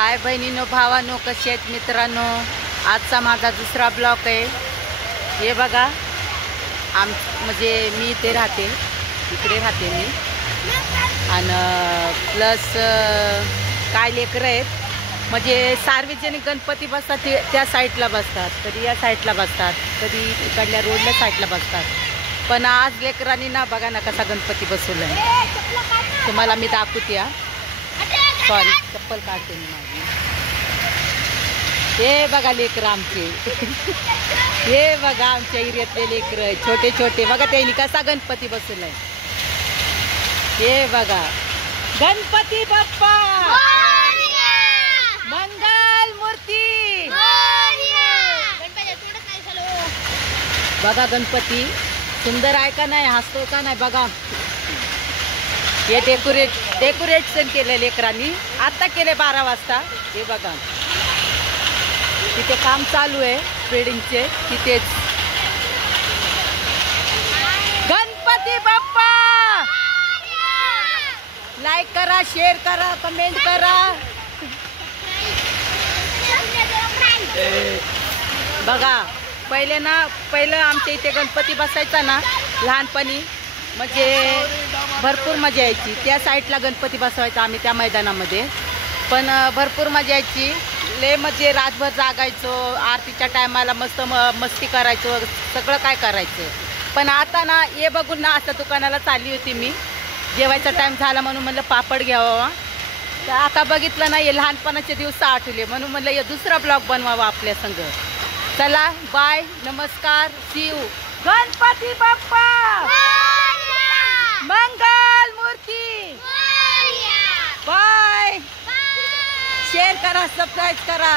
हाय बहिणीनो भावानो, कसे आहेत मित्रांनो. आजचा माझा दुसरा ब्लॉग आहे. हे बघा, म्हणजे मी इथे राहते, इकडे राहते मी. आणि प्लस काय लेकरं आहेत, म्हणजे सार्वजनिक गणपती बसतात त्या साईडला बसतात, कधी या साईडला बसतात, कधी इकडल्या रोडल्या साईडला बसतात. पण आज लेकरांनी ना बघा ना कसा गणपती बसवला आहे. तुम्हाला मी दाखवते. सॉरी, चप्पल काढते मी माझी. हे बघा लेकरं आमचे. हे बघा आमच्या एरियातले लेकरं छोटे छोटे. बघा त्यांनी कसा गणपती बसवलाय. हे बघा, गणपती बाप्पा मंगल मूर्ती. बघा गणपती सुंदर आहे का नाही, हसतो का नाही बघा. हे डेकोरेशन केले लेकरांनी, आता केले 12 वाजता. हे बघा तिथे काम चालू आहे बिल्डिंगचे, तिथेच. गणपती बाप्पा, लाईक करा, शेअर करा, कमेंट करा. बघा पहिलं आमच्या इथे गणपती बसायचा ना लहानपणी, म्हणजे भरपूर मजा यायची. त्या साईडला गणपती बसवायचा आम्ही त्या मैदानामध्ये, पण भरपूर मजा यायची. लय म्हणजे रातभर जागायचो, आरतीच्या टायमाला मस्त मस्ती करायचो, सगळं काय करायचं. पण आता ना हे बघून ना असं दुकानाला चालली होती मी, जेवायचा टाईम झाला म्हणून म्हणलं पापड घ्यावा. तर आता बघितलं ना हे लहानपणाचे दिवस आठवले, म्हणून म्हणलं हे दुसरा ब्लॉग बनवावा आपल्या संग. चला बाय, नमस्कार, सी यू. गणपती बाप्पा मंगल मूर्ती. बाय. शेअर करा, सबस्क्राईब करा.